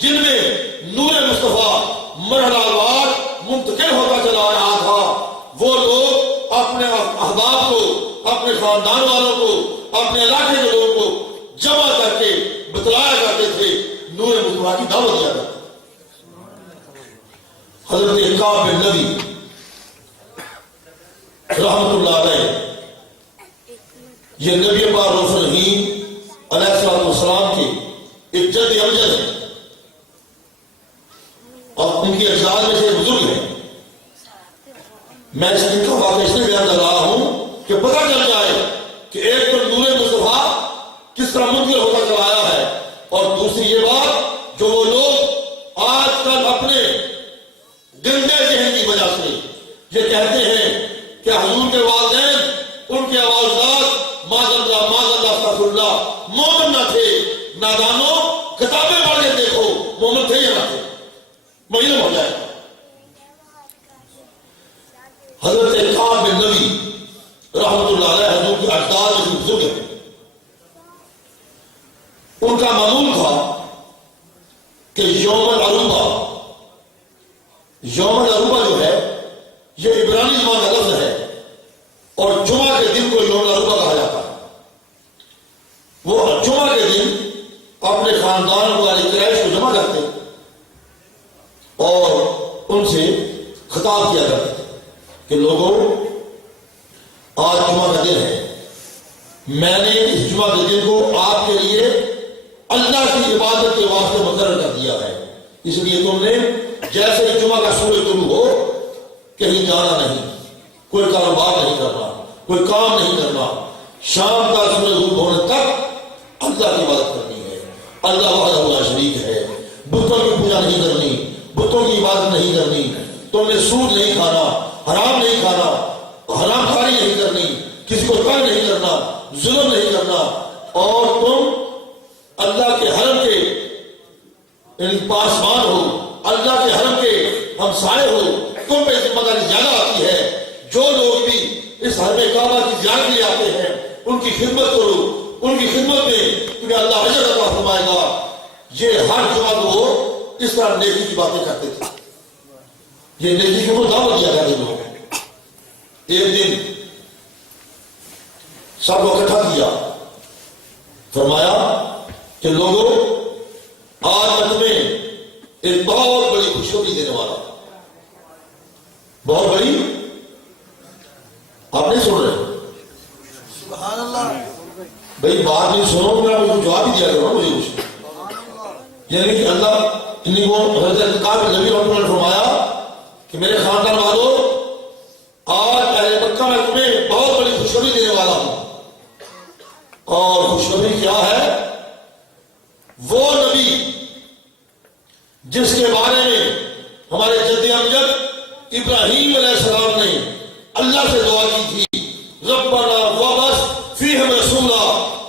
جن میں نور مصطفیٰ مرحلہ وار منتقل ہوتا چلا آ رہا تھا، وہ لوگ اپنے احباب کو، اپنے خاندان والوں کو، اپنے علاقے کے لوگوں کو جمع کر کے بتلایا کرتے تھے، نور مصطفیٰ کی دعوت دیا کرتے تھے۔ حضرت کعب بن نبی رحمت اللہ علیہ، یہ نبی پاک رسول رحیم علیہ السلام کے ایک جد امجد ہیں اور ان کی اجداد میں سے بزرگ ہیں۔ میں اس دن کا واقعہ اس لیے بیان کر رہا ہوں کہ پتہ چل جائے کہ ایک تو نور مصطفیٰ کس طرح منتقل ہوتا چلا آیا ہے، اور دوسری یہ بات جو وہ لوگ آج کل اپنے گندے ذہن کی وجہ سے یہ کہتے ہیں کہ حضور کے والدین، ان کے والدات معاذ اللہ استغفر اللہ مومن نہ تھے۔ نادانوں، کتابیں پڑھ کے دیکھو مومن تھے یا نہ تھے، معلوم ہو جائے۔ حضرت کعب بن نبی رحمت اللہ علیہ حضور کے اجداد میں سے بزرگ ہیں۔ ان کا معمول تھا کہ یوم العروبہ جو ہے یہ عبرانی زبان کا لفظ ہے، اور جمعہ کے دن کو یوم العروبہ کہا جاتا ہے۔ وہ جمعہ کے دن اپنے خاندان والے قریش کو جمع کرتے اور ان سے خطاب کیا کرتے تھے کہ لوگوں، آج جمعہ کا دن ہے، میں نے اس جمعہ کے دن کو آپ کے لیے اللہ کی عبادت کے واسطے مقرر کر دیا ہے، اس لیے تم نے جیسے ہی جمعہ کا سورج طلوع ہو کہیں جانا نہیں، کوئی کاروبار نہیں کرنا، کوئی کام نہیں کرنا، شام کا سورج غروب ہونے تک اللہ کی عبادت کرنی ہے۔ اللہ وحدہ لا شریک ہے، بتوں کی پوجا نہیں کرنی، بتوں کی عبادت نہیں کرنی، تم نے سود نہیں کھانا، حرام نہیں کھانا، حرام کاری نہیں کرنی، کسی کو تنگ نہیں کرنا، ظلم نہیں کرنا، اور تم اللہ کے حرم کے پاسبان ہو، اللہ کے حرم کے ہمسائے ہو، تم پہ ذمہ داری زیادہ آتی ہے۔ جو لوگ بھی اس حرم کعبہ کی زیارت لے آتے ہیں ان کی خدمت کرو، ان کی خدمت میں کیونکہ اللہ اجر عطا فرمائے گا۔ یہ ہر جمعہ کو وہ اس طرح نیکی کی باتیں کرتے تھے، یہ نیکی کو دعوت دیا کرتے لوگ۔ ایک دن سب کو اکٹھا کیا، فرمایا کہ لوگوں، آج میں تمہیں ایک بہت بڑی خوشخبری دینے والا ہوں۔ بہت بڑی، آپ نہیں سن رہے؟ سبحان اللہ۔ بھائی بات نہیں سنو، میرا مجھے جواب ہی دیا کرو مجھے کچھ، یعنی کہ اللہ انہیں کو حضرت کعب بن نبی رحمۃ اللہ نے فرمایا کہ میرے خاندان والوں، آج اہل مکہ میں تمہیں بہت بڑی خوشخبری دینے والا ہوں، اور خوشخبری کیا ہے؟ وہ نبی جس کے بارے میں ہمارے جد امجد ابراہیم علیہ السلام نے اللہ سے دعا کی تھی، ربنا وابعث فیہم رسولا،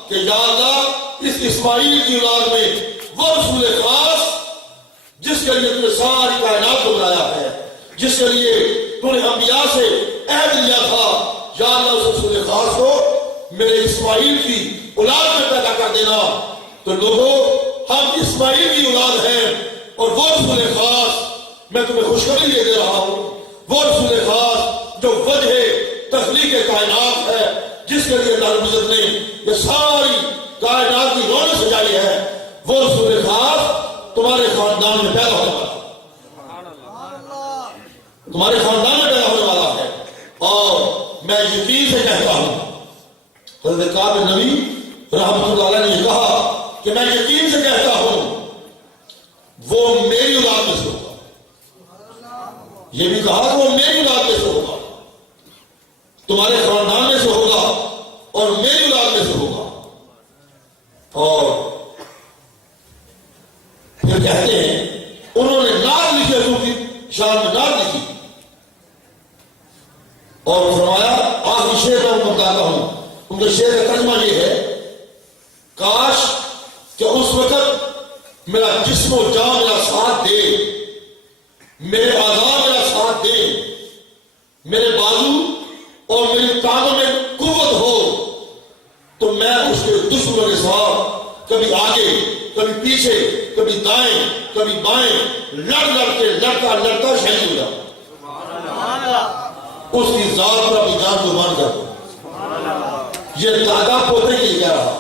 کہ یا اللہ اس اسماعیل کی اولاد میں وہ رسول خاص جس کے لیے تم نے ساری کائنات کو بنایا ہے، جس کے لیے تم نے انبیاء سے عہد لیا تھا، یا اللہ اس رسول خاص کو میرے اسماعیل کی اولاد میں پیدا کر دینا۔ تو لوگوں، ہم اسماعیل کی اولاد ہیں، اور وہ رسول خاص میں تمہیں خوشخبری دے رہا ہوں، وہ رسول خاص جو وجہ تخلیق کائنات ہے، جس کے لیے اللہ رب العزت نے یہ ساری کائنات کی رونق سجائی ہے، وہ رسول خاص تمہارے خاندان میں پیدا ہونے والا ہے، تمہارے خاندان میں پیدا ہونے والا ہے۔ اور میں یقین سے کہتا ہوں، حضرت کعب بن نبی رحمۃ اللہ علیہ نے یہ کہا کہ میں یقین سے کہتا ہوں وہ میری اولاد میں سے ہوگا، یہ بھی کہا کہ وہ میری اولاد میں سے ہوگا، تمہارے خاندان میں سے ہوگا اور میری اولاد میں سے ہوگا۔ اور پھر کہتے ہیں انہوں نے نعت لکھی، حضور کی شان میں نعت لکھی، اور فرمایا آخری شعر میں بتاتا ہوں، ان کے شعر کا ترجمہ یہ ہے، کاش کہ اس وقت میرا جسم و جان میرا ساتھ دے، میرے اعضاء میرا ساتھ دے، میرے بازو اور میری ٹانگوں میں قوت ہو، تو میں اس کے دشمنوں کے ساتھ کبھی آگے کبھی پیچھے کبھی دائیں کبھی بائیں لڑ کے لڑتا شہید ہو جاتا اس کی ذات پر اپنی جان قربان کر دو یہ دادا پوتے کے لیے کہہ رہا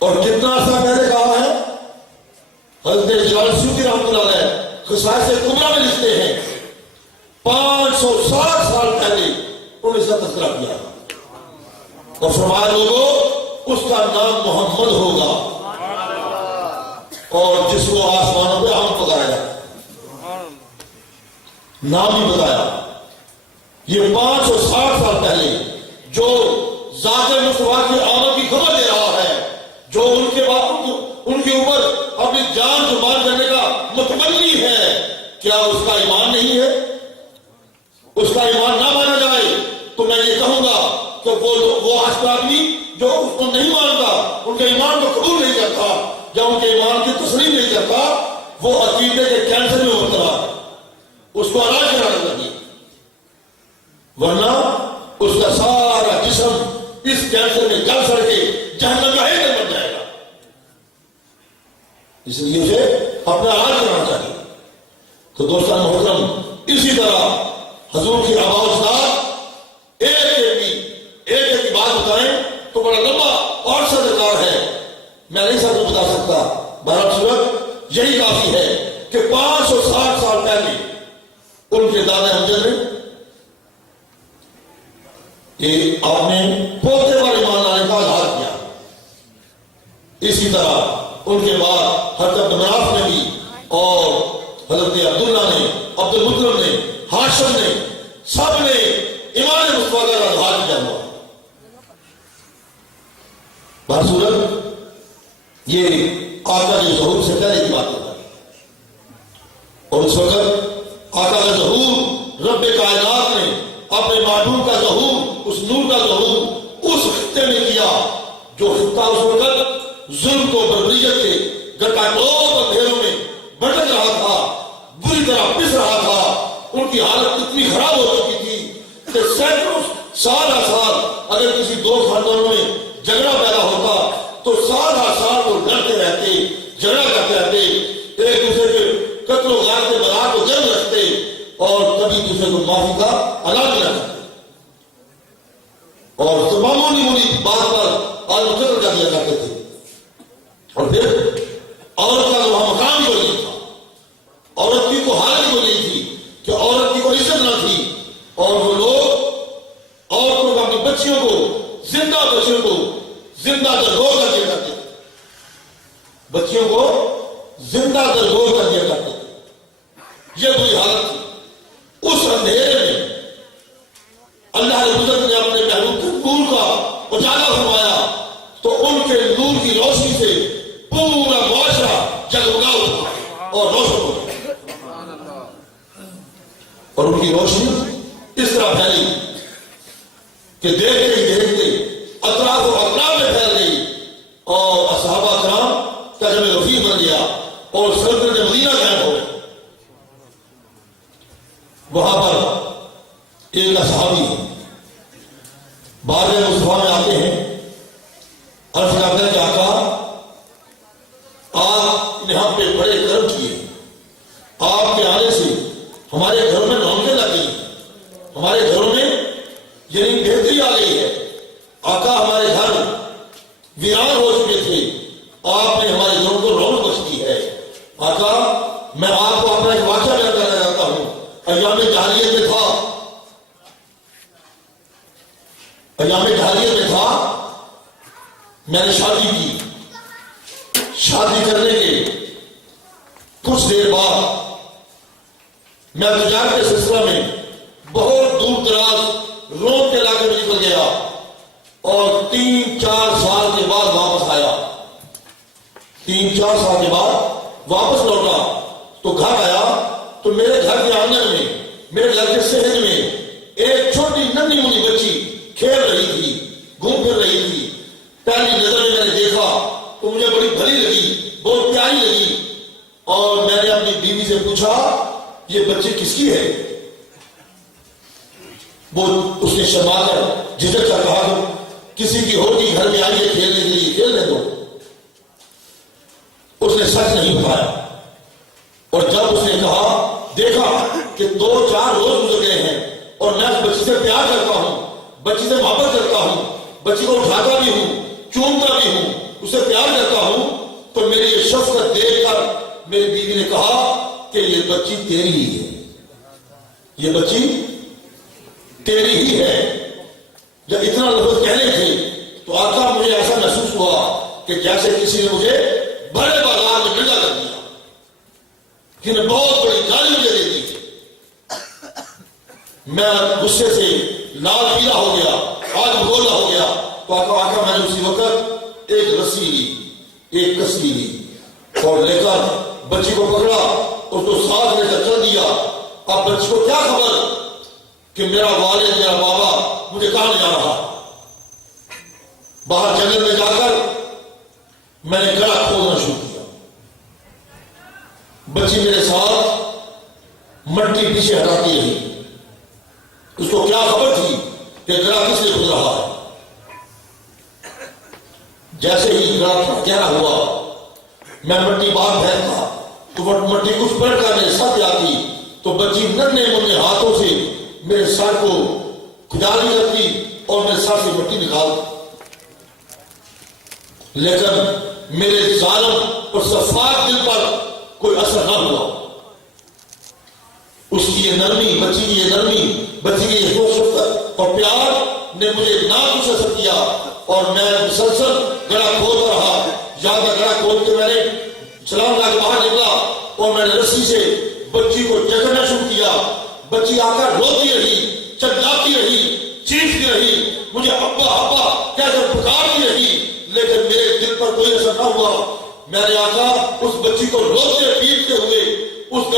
اور کتنا عرصہ پہلے کہا ہے حضرت جلالسیوطی رحمۃ اللہ علیہ خصائص کبریٰ میں لکھتے ہیں 560 سال پہلے انہوں نے اس کا تذکرہ کیا اور فرمایا لوگوں اس کا نام محمد ہوگا اور جس کو آسمانوں پہ ہم پکایا نام بھی بتایا یہ 560 سال پہلے جو ذات مصطفیٰ کی آمد کی خبر دے رہا ہے جو ان کے اوپر اپنی جان قربان کرنے کا متمنی ہے کیا اس کا ایمان نہیں ہے اس کا ایمان نہ مانا جائے تو میں یہ کہوں گا کہ وہ عاشق آدمی جو اس کو نہیں مانتا ان کے ایمان کو قبول نہیں کرتا یا ان کے ایمان کی تسلیم نہیں کرتا وہ عقیدے کے کینسر میں مبتلا ہے اس کو علاج کرانا چاہیے ورنہ اس کا سارا جسم اس کینسر میں جل سڑ کے جہنم کا ایندھن بن جائے گا اس لیے اسے اپنا علاج کرانا چاہیے تو دوستان محترم اسی طرح حضور کی آباء و اجداد ایک کی بات بتائیں تو بڑا لمبا اور درکار ہے میں نہیں سب کو بتا سکتا بہرحال صورت یہی کافی ہے کہ 560 سال پہلے ان کے دادا امجد نے کہ آپ نے پوتے پر ایمان لانے کا اظہار کیا اسی طرح ان کے بعد حضرت عبد مناف نے بھی اور حضرت عبداللہ نے عبد المطلب نے ہاشم نے سب نے ایمان مصطفیٰ کا اظہار کیا ہوا بہرصورت یہ آقا کے ظہور سے پہلے کی بات ہے اور اس وقت آقا کا ظہور رب کائنات نے اپنے معدوم کا ظہور اس نور کا ظہور اس خطے میں کیا جو خطہ اس وقت ظلم کو بربریت کے گٹاکلوب اندھیروں میں بھٹک رہا تھا بری طرح پس رہا تھا ان کی حالت اتنی خراب ہو چکی تھی کہ سینکڑوں سال اگر کسی دو خاندانوں میں جھگڑا پیدا ہوتا تو سال وہ لڑتے رہتے جھگڑا کرتے رہتے ایک دوسرے کے قتل و غارت کے بلاک کو جنگ رکھتے اور کبھی دوسرے کو معافی کا اعلان نہ کرتے اور معمولی بات پر قتل کر دیا کرتے تھے اور پھر عورت کا وہاں مقام کو نہیں تھا عورت کی کو حالت کو نہیں تھی کہ عورت کی کوئی عزت نہ تھی اور وہ لوگ عورتوں کو اپنی بچیوں کو زندہ درگور کر دیا کرتے تھے بچیوں کو زندہ درگور کر دیا کرتے تھے یہ بری حالت تھی اس اندھیرے میں اللہ عزت نے اپنے محبوب کے نور کا اجالا فرمایا تو ان کے نور کی روشنی سے پورا معاشرہ جگمگا اٹھا اور روشن ہو گیا اور ان کی روشنی اس طرح پھیلی کہ دیکھتے اطراف و اقراب میں پھیل گئی اور اصحابہ کرام کا جب رفیق بن گیا اور سلطنت مدینہ قائم ہو گئی وہاں پر ایک اصحابی بارگاہ مصطفیٰ میں آتے ہیں عرض کرتے ہیں کہ آقا آپ نے ہم پہ بڑے کرم کیے آپ کے آنے سے ہمارے گھروں میں رونقیں لگ گئی ہمارے گھروں میں یعنی بہتری آ گئی ہے آقا ہمارے گھر ویران ہو چکے تھے آپ نے ہمارے گھروں کو رونق بخش دی ہے آقا میں آپ کو اپنا ایک واقعہ بیان کرنا چاہتا ہوں ایام جاہلیت میں تھا میں نے شادی کی شادی کرنے کے کچھ دیر بعد میں تجارت کے سلسلہ میں بہت دور دراز روم کے علاقے میں نکل گیا اور 3-4 سال کے بعد واپس آیا 3-4 سال کے بعد واپس لوٹا تو گھر آیا تو میرے گھر کے آنگن میں میرے گھر کے صحن میں ایک چھوٹی ننھی منی بچی کھیل رہی تھی گھوم پھر رہی تھی پہلی نظر میں نے دیکھا تو مجھے بڑی بھلی لگی بہت پیاری لگی اور میں نے اپنی بیوی سے پوچھا یہ بچی کس کی ہے وہ اس نے شرما کر جھجک کر کہا کسی کی ہوگی گھر میں آئیے کھیلنے کے لیے کھیلنے دو اس نے سچ نہیں بتایا. اور جب اس نے کہا دیکھا کہ 2-4 روز گزر گئے ہیں اور میں اس بچی سے پیار کرتا ہوں, بچی سے محبت کرتا ہوں, بچی کو اٹھاتا بھی ہوں, چومتا بھی ہوں, اسے پیار کرتا ہوں, تو میری یہ شفقت دیکھ کر میری بیوی نے کہا کہ یہ بچی تیری ہی ہے, یہ بچی تیری ہی ہے. جب اتنا لفظ کہنے تھے تو آقا مجھے ایسا محسوس ہوا کہ جیسے کسی نے مجھے بڑے بازار میں ملا کر دیا, کہ نے بہت بڑی گالی مجھے دے دی. میں غصے سے لال پیلا ہو گیا, آگ بگولا ہو گیا. تو آقا میں نے اسی وقت ایک رسی لی, ایک کسری لی اور لے کر بچی کو پکڑا, اس کو ساتھ لے کر چل دیا. اب بچی کو کیا خبر کہ میرا والد, میرا بابا مجھے کہاں لے جا رہا. باہر جنگل میں جا کر میں نے گڑا کھودنا شروع کیا. بچی میرے ساتھ مٹی پیچھے ہٹاتی رہی. اس کو کیا خبر تھی کہ گڑا کس لیے کھود رہا ہے. جیسے ہی گڑا گہرا ہوا میں مٹی باہر پھینکتا تو مٹی کچھ پلٹ کر میرے سر پہ آتی, تو بچی ننھے منھے ہاتھوں سے میرے سر کو کھجالی کرتی اور میرے سر سے مٹی نکالتی. لیکن میرے ظالم اور شفاف دل پر کوئی اثر نہ ہوا. اس کی یہ نرمی, بچی کی یہ نرمی, بچی کی یہ شفقت اور پیار نے مجھے نہ کچھ اثر کیا, اور میں مسلسل گڑا کھودتا رہا. یہاں تک گڑا کھود کے میں نے چھلانگ لگا کے باہر نکلا اور میں نے رسی سے بچی کو جکڑنا شروع کیا. بچی آ کر روتی رہی, چلاتی رہی, چیختی رہی, مجھے ابا ابا کہہ کر پکارتی رہی, لیکن میرے دل پر کوئی اثر نہ ہوا. میں نے آقا اس بچی کو روتے پیٹتے ہوئے اس